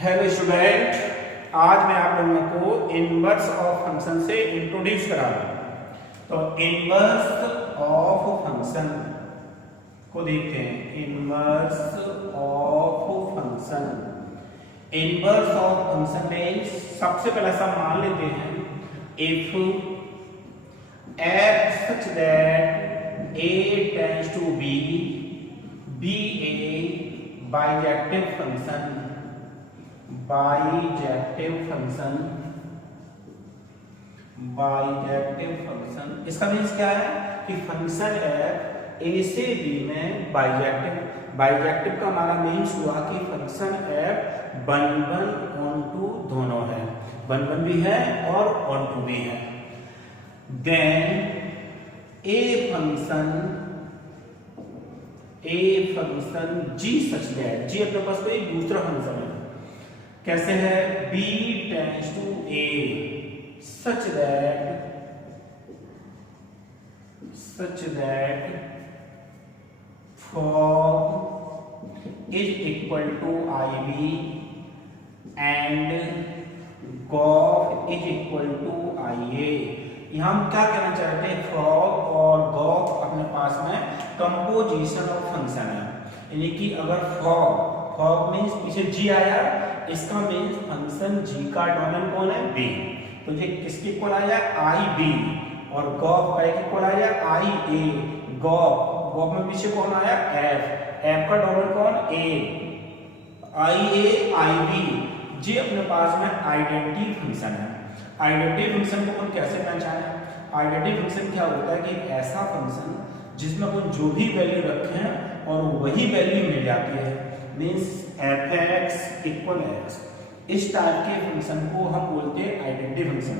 Hello student, आज मैं आप लोगों को इनवर्स ऑफ फंक्शन से इंट्रोड्यूस करा रहा हूं। तो इनवर्स ऑफ फंक्शन को देखते हैं। Inverse of function, inverse of function में सबसे पहला सब मान लेते हैं, if f such that a tends to be a bijective function, bijective function. इसका मीन्स क्या है कि फंक्शन f a से b में बाइजेक्टिव का हमारा मीन्स हुआ कि फंक्शन f 1 ऑन टू दोनों है, 1 भी है और ऑन टू भी है। Then a function g such that, g अपने पास कोई दूसरा फंक्शन है, कैसे है, b tends to a such that fog is equal to ib and golf is equal to ia। यहाँ हम क्या कहना चाहते हैं, फॉग और गॉफ अपने पास में कंपोजिशन ऑफ फंक्शन है, यानी कि अगर फॉग मीन्स पीछे g आया, इसका मीन्स फंक्शन g का डोमेन कौन है, b। तो ये किसके इक्वल आया, ib, और गॉफ का इक्वल आया ia। गॉफ में पीछे कौन आया, f का डोमेन कौन, a, ia ib। जी अपने पास में आइडेंटिटी फंक्शन है। आइडेंटिटी फंक्शन को अपन कैसे पहचाने, आइडेंटिटी फंक्शन क्या होता है कि ऐसा फंक्शन जिसमें अपन जो भी वैल्यू रखे हैं और वही वैल्यू मिल जाती है, मीन्स fx इक्वल x। इस टाइप के फंक्शन को हम बोलते हैं आइडेंटिटी फंक्शन।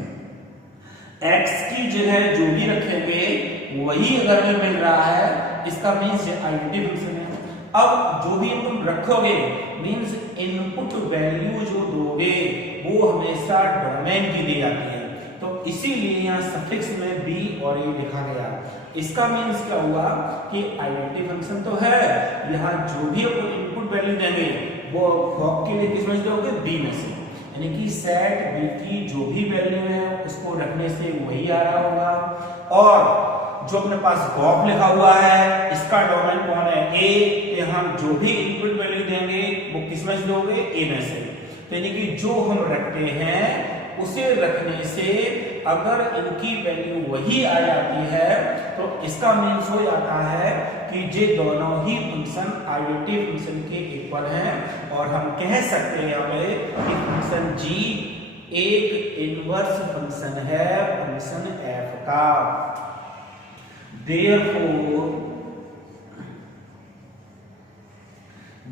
x की जगह जो भी रखेंगे वही अगर हमें मिल रहा है, इसका मीन्स आइडेंटिटी फंक्शन है। अब जो भी तुम रखोगे मीन्स इनपुट वैल्यू जो दोगे वो हमेशा डोमेन की दी जाती है, तो इसीलिए यहाँ सफिक्स में b और a लिखा गया। इसका मीन्स क्या हुआ कि आइडेंटिटी फंक्शन तो है, यहाँ जो भी अपन इनपुट वैल्यू देंगे वो फॉग के लिए किस में से दोगे, b में से, यानी कि सेट b की जो भी वैल्यू है उसको रखने से वही आ रहा होगा। और जो अपने पास गॉफ लिखा हुआ है, इसका डोमेन कौन है, a, हम जो भी इनपुट वैल्यू देंगे वो किस में से दोगे, a में से। तो यानी कि जो हम रखते हैं उसे रखने से अगर इनकी वैल्यू वही आ जाती है तो इसका मीन्स हो जाता है कि ये दोनों ही फंक्शन आइडेंटिटी फंक्शन के इक्वल हैं, और हम कह सकते हैं हमें कि फंक्शन g एक इनवर्स फंक्शन है फंक्शन f का। Therefore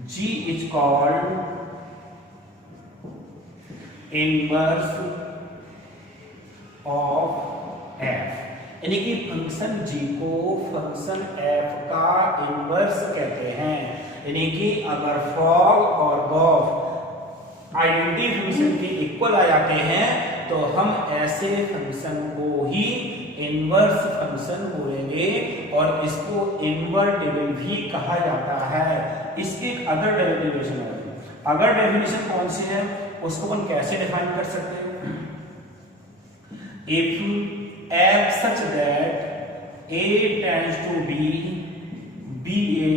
g is called inverse of f, यानी कि फंक्शन g को फंक्शन f का इनवर्स कहते हैं। यानी कि अगर फॉग और गॉफ आइडेंटिटी फंक्शन के इक्वल आ जाते हैं तो हम ऐसे फंक्शन को ही इनवर्स फंक्शन बोलेंगे, और इसको इनवर्टिबल भी कहा जाता है। इसकी अदर डेफिनेशन है, अगर डेफिनेशन कौन सी है उसको अपन कैसे डिफाइन कर सकते हैं, if f such that a tends to be a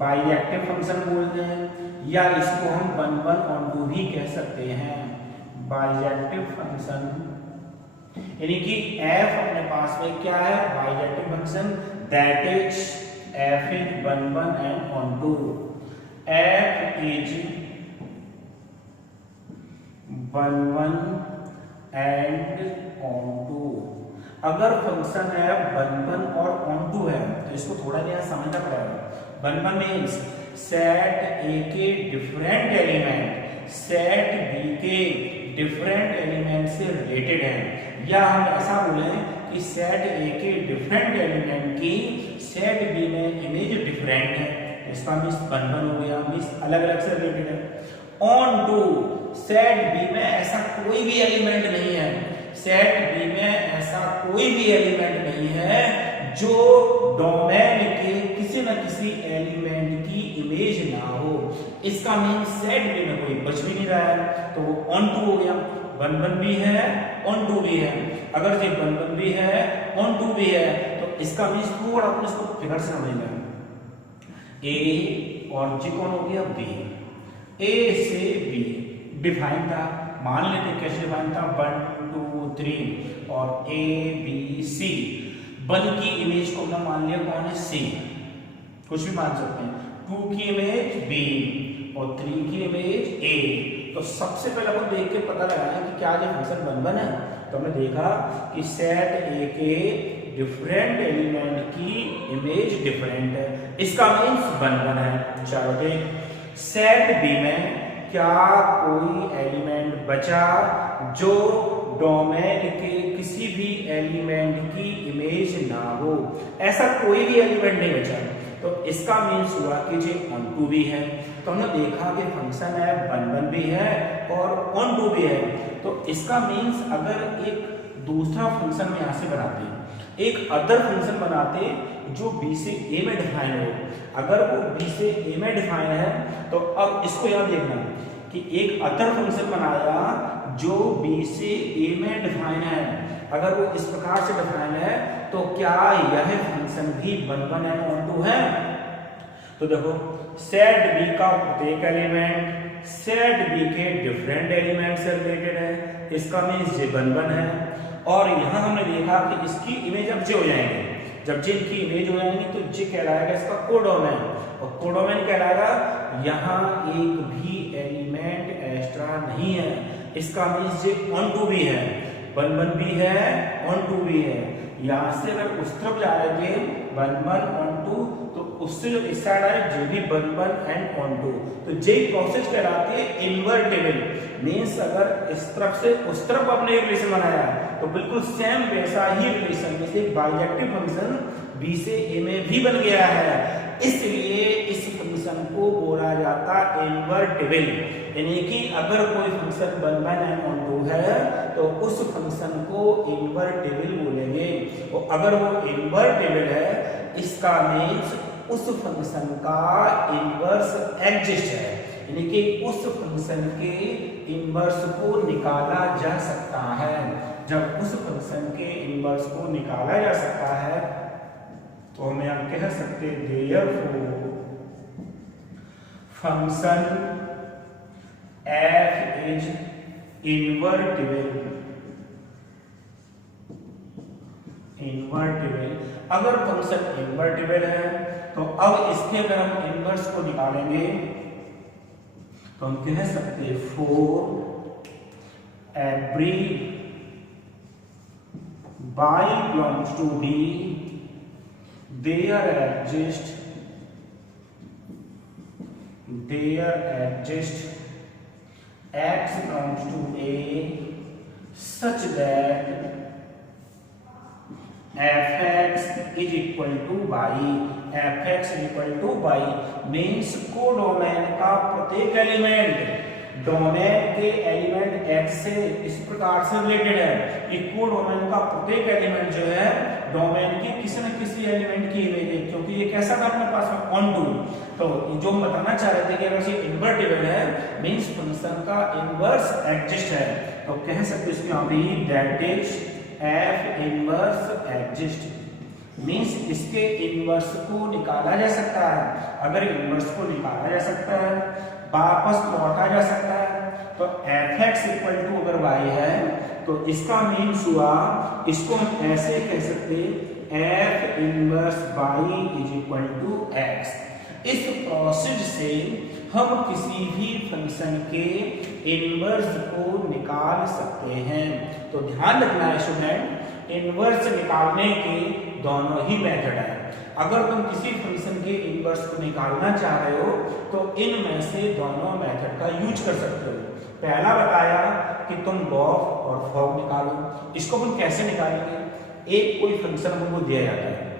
bijective function बोलते हैं, या इसको हम 1 ऑन टू भी कह सकते हैं, बाइजेक्टिव फंक्शन। यानी कि f अपने पास में क्या है, bijective function, that is f is 1 and onto, f is 1 and onto. अगर फंक्शन है 1 और ऑन टू है तो इसको थोड़ा यहाँ समझना पड़ेगा। 1 मीन्स सेट a के डिफरेंट एलिमेंट सेट b के डिफरेंट एलिमेंट से रिलेटेड है, या हम ऐसा बोले कि सेट a के डिफरेंट एलिमेंट की सेट b में इमेज डिफरेंट है, इसका मीन्स 1 हो गया, मीन्स अलग अलग से रिलेटेड है। ऑन टू सेट b में ऐसा कोई भी एलिमेंट नहीं है, सेट b में ऐसा कोई भी एलिमेंट नहीं है जो डोमेन के किसी किसी न किसी एलिमेंट की इमेज ना हो। इसका मीन सेट बी में कोई बच भी नहीं रहा है, तो वो ऑन टू हो गया। 1 1 भी है, ऑन टू भी है। अगर ये 1 1 भी है, ऑन टू भी है, तो इसका मीन थोड़ा अपन इसको फिगर से समझना है। ए और जी कौन हो गया, बी। ए से बी डिफाइन था, मान लेते कैसे डिफाइन था, 1 2 3 और ए बी सी। 1 की इमेज को हमने मान लिया कौन है, सी, कुछ भी मान सकते हैं। 2 की इमेज बी और 3 की इमेज ए। तो सबसे पहले अपन देख के पता लगाया कि क्या ये फंक्शन 1 1 है। तो हमने देखा कि सेट ए के डिफरेंट एलिमेंट की इमेज डिफरेंट है, इसका मीन्स 1 1 है। चलो ठीक। सेट बी में क्या कोई एलिमेंट बचा जो डोमेन के किसी भी एलिमेंट की इमेज ना हो? ऐसा कोई भी एलिमेंट नहीं बचा, तो इसका मीन्स हुआ कि जे ऑन टू भी है। तो हमने देखा कि फंक्शन है 1 1 भी है और ऑन टू भी है। तो इसका मीन्स अगर एक दूसरा फंक्शन में यहां से बनाते, एक अदर फंक्शन बनाते जो बी से ए में डिफाइन हो, अगर वो बी से ए में डिफाइन है, तो अब इसको याद देखना कि एक अदर फंक्शन बनाया जो बी से ए में डिफाइन है, अगर वो इस प्रकार से डिफाइन है, तो क्या यह फंक्शन भी 1 1 एंड ऑन टू है? तो देखो, सेट बी का प्रत्येक एलिमेंट सेट बी के डिफरेंट एलिमेंट से रिलेटेड है, इसका मीन्स जे 1 1 है। और यहां हमने देखा कि इसकी इमेज अब जे हो जाएंगे, जब जे इनकी इमेज हो जाएंगी तो जे कहलाएगा इसका कोडोमेन, और कोडोमेन कहलाएगा यहां एक भी एलिमेंट एक्स्ट्रा नहीं है, इसका मीन्स जे ऑन टू भी है, 1 1 भी है, ऑन टू भी है। यहां से अगर उस तरफ जा रहे थे 1 1 ऑन टू, तो उससे जो इस साइड आए जे भी 1 1 एंड ऑन टू, तो जे प्रोसेस कहलाती है इन्वर्टेबल। मीन्स अगर इस तरफ से उस तरफ आपने एक रिलेशन बनाया तो बिल्कुल सेम वैसा ही रिलेशन में से बाइजेक्टिव फंक्शन बी से ए में भी बन गया है, इसलिए इस फंक्शन को बोला जाता इन्वर्टेबल। यानी कि अगर कोई फंक्शन 1 1 एंड ऑन टू है तो उस फंक्शन को इन्वर्टेबल बोलेंगे, और अगर वो इन्वर्टेबल है इसका मीन्स उस फंक्शन का इनवर्स एग्जिस्ट है, यानी कि उस फंक्शन के इनवर्स को निकाला जा सकता है। जब उस फंक्शन के इनवर्स को निकाला जा सकता है तो हम यहां कह सकते therefore function f is invertible. अगर फंक्शन इन्वर्टिबल है तो अब इसके अगर हम इनवर्स को निकालेंगे तो हम कह सकते for every y belongs to D there exists x belongs to A such that fx is equal to y। fx is equal to y means codomain का प्रत्येक एलिमेंट डोमेन के एलिमेंट x से इस प्रकार से रिलेटेड है कि codomain का प्रत्येक एलिमेंट जो है डोमेन की किसी न किसी एलिमेंट की इमेज है, क्योंकि ये कैसा था अपने पास में ऑन टू। तो जो हम बताना चाह रहे थे कि अगर ये इन्वर्टिबल है मींस फंक्शन का इनवर्स एग्जिस्ट है, तो कह सकते इसमें यहां पे that is f inverse exist means इसके इनवर्स को निकाला जा सकता है। अगर इनवर्स को निकाला जा सकता है, वापस लौटा जा सकता है, तो fx इक्वल टू अगर y है तो इसका मीन्स हुआ, इसको हम ऐसे कह सकते f inverse y is equal to x। इस प्रोसेस से हम किसी भी फंक्शन के इनवर्स को निकाल सकते हैं। तो ध्यान रखना है स्टूडेंट, इनवर्स निकालने के दोनों ही मेथड है। अगर तुम किसी फंक्शन के इनवर्स को निकालना चाह रहे हो तो इनमें से दोनों मेथड का यूज कर सकते हो। पहला बताया कि तुम गॉफ और फॉग निकालो। इसको हम कैसे निकालेंगे? एक कोई फंक्शन हमको दिया जाता है,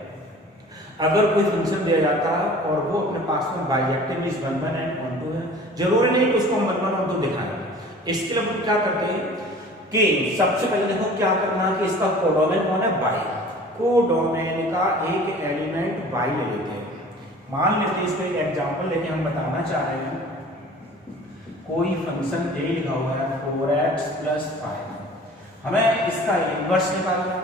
अगर कोई फंक्शन दिया जाता है और वो अपने पास में bijective means 1 1 and onto है, जरूरी नहीं कि उसको हम 1 1 ऑन टू दिखाएंगे। इसके लिए हम क्या करते हैं कि सबसे पहले देखो क्या करना है कि इसका कोडोमेन कौन है, y। कोडोमेन का एक एलिमेंट y ले लेते हैं। मान लेते हैं इसको एक एग्जांपल लेके हम बताना चाह रहे हैं, कोई फंक्शन a लिखा हुआ है 4x + 5, हमें इसका इनवर्स निकालना।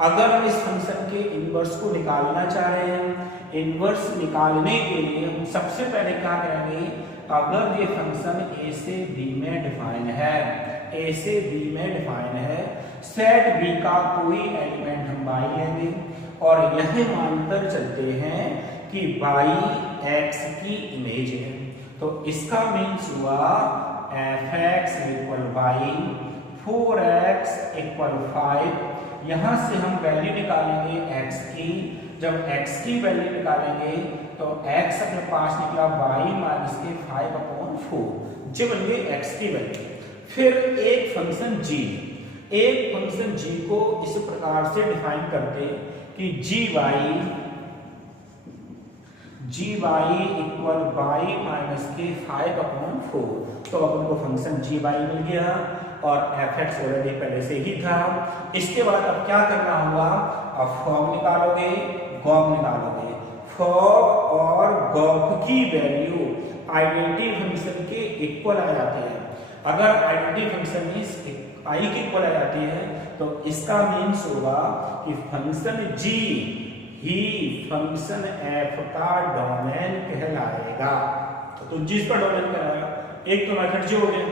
अगर हम इस फंक्शन के इनवर्स को निकालना चाह रहे हैं, इनवर्स निकालने के लिए हम सबसे पहले क्या करेंगे, अगर ये फंक्शन a से b में डिफाइन है, a से b में डिफाइन है, सेट b का कोई एलिमेंट हम y लेंगे और यह मानकर चलते हैं कि y x की इमेज है, तो इसका मीन्स हुआ f(x) = y, 4x = 5। यहां से हम वैल्यू निकालेंगे x की, जब x की वैल्यू निकालेंगे तो x अपने पास निकला y - के 5/4, जो बन गई x की वैल्यू। फिर एक फंक्शन g, एक फंक्शन g को इस प्रकार से डिफाइन करते कि gy = y - के 5/4, तो अपन को फंक्शन gy मिल गया और f(x) ऑलरेडी पहले से ही था। इसके बाद अब क्या करना होगा, अब फॉग निकालोगे, गॉग निकालोगे। फॉग और गॉग की वैल्यू आइडेंटिटी फंक्शन के इक्वल आ जाती है। अगर आइडेंटिटी फंक्शन i के इक्वल आ जाती है तो इसका मीन्स होगा कि फंक्शन g ही फंक्शन f का डोमेन कहलाएगा। तो g इसका डोमेन कहलाएगा। एक तो मेथड जो हो गया।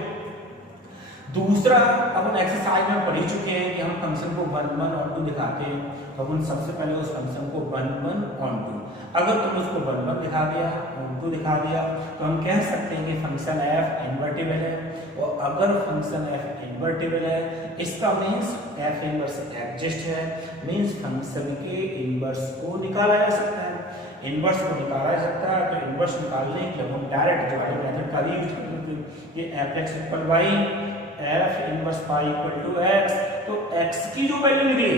दूसरा, अपन एक्सरसाइज में पढ़ चुके हैं कि हम फंक्शन को 1 1 और 2 दिखाते हैं, तो अपन सबसे पहले उस फंक्शन को 1 1 और 2, अगर तुम उसको 1 1 दिखा दिया और 2 दिखा दिया तो हम कह सकते हैं कि फंक्शन f इन्वर्टिबल है। और अगर फंक्शन f इन्वर्टिबल है, इसका मीन्स f इनवर्स एग्जिस्ट है, मीन्स फंक्शन के इनवर्स को निकाला जा सकता है। इनवर्स को निकाला जा सकता है तो इनवर्स निकालने के लिए हम डायरेक्ट जो वाले मेथड का यूज करते हैं, ये f(x) = y, f inverse y = x, तो x की जो वैल्यू निकली,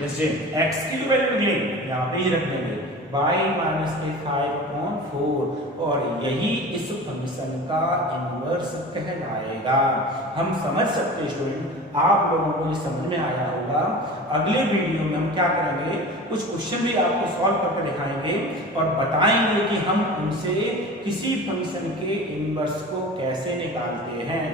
जैसे x की जो वैल्यू निकली यहाँ पे ही रख देंगे y - के 5/4, और यही इस फंक्शन का इनवर्स कहलाएगा। हम समझ सकते हैं स्टूडेंट, आप लोगों को ये समझ में आया होगा। अगले वीडियो में हम क्या करेंगे, कुछ क्वेश्चन भी आपको सॉल्व करके दिखाएंगे और बताएंगे कि हम उनसे किसी फंक्शन के इनवर्स को कैसे निकालते हैं।